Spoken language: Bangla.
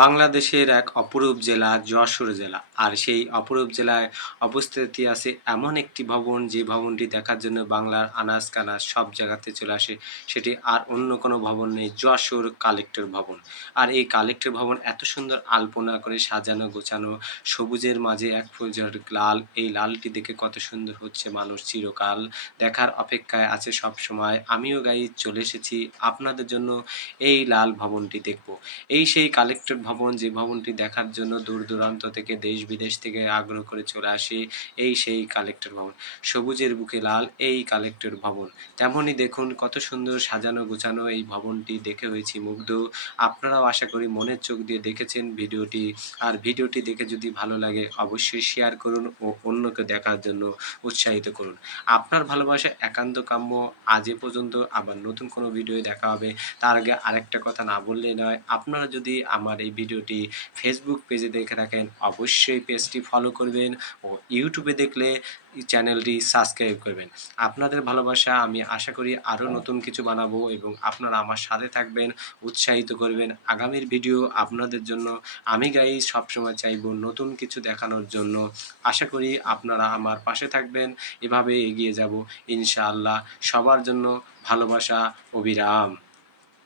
বাংলাদেশের এক অপরূপ জেলা যশোর জেলা। আর সেই অপরূপ জেলায় অবস্থিত আছে এমন একটি ভবন, যে ভবনটি দেখার জন্য বাংলার আনাজ কানাজ সব জায়গাতে চলে আসে। সেটি আর অন্য কোনো ভবন নেই, যশোর কালেক্টর ভবন। আর এই কালেক্টর ভবন এত সুন্দর আলপনা করে সাজানো, গোছানো, সবুজের মাঝে এক ফুলঝড় লাল। এই লালটি দেখে কত সুন্দর হচ্ছে মানুষ চিরকাল। দেখার অপেক্ষায় আছে সব সময়। আমিও গাই চলে এসেছি। আপনাদের জন্য এই লাল ভবনটি দেখব। এই সেই কালেক্টর ভবন, যে ভবনটি দেখার জন্য দূর দূরান্ত থেকে দেশ বিদেশ থেকে আগ্রহ করে চলে আসে, এই সেই কালেক্টর ভবন। সবুজের বুকে লাল, এই কালেক্টর ভবন। তেমনই দেখুন কত সুন্দর সাজানো গোছানো এই ভবনটি দেখে হয়েছি মুগ্ধ। আপনারাও আশা করি মনের চোখ দিয়ে দেখেছেন ভিডিওটি। আর ভিডিওটি দেখে যদি ভালো লাগে অবশ্যই শেয়ার করুন ও অন্যকে দেখার জন্য উৎসাহিত করুন। আপনার ভালোবাসা একান্ত কাম্য। আজ পর্যন্ত আবার নতুন কোনো ভিডিও দেখা হবে। তার আগে আরেকটা কথা না বললেই নয়, আপনারা যদি আমার এই ভিডিওটি ফেসবুক পেজে দেখে রাখেন। অবশ্যই পেজটি ফলো করবেন ও ইউটিউবে দেখলে চ্যানেলটি সাবস্ক্রাইব করবেন। আপনাদের ভালোবাসা আমি আশা করি আরও নতুন কিছু বানাবো এবং আপনারা আমার সাথে থাকবেন, উৎসাহিত করবেন। আগামীর ভিডিও আপনাদের জন্য আমি গাই সবসময় চাইব নতুন কিছু দেখানোর জন্য। আশা করি আপনারা আমার পাশে থাকবেন এভাবে এগিয়ে যাব। ইনশাআল্লাহ সবার জন্য ভালোবাসা, অবিরাম।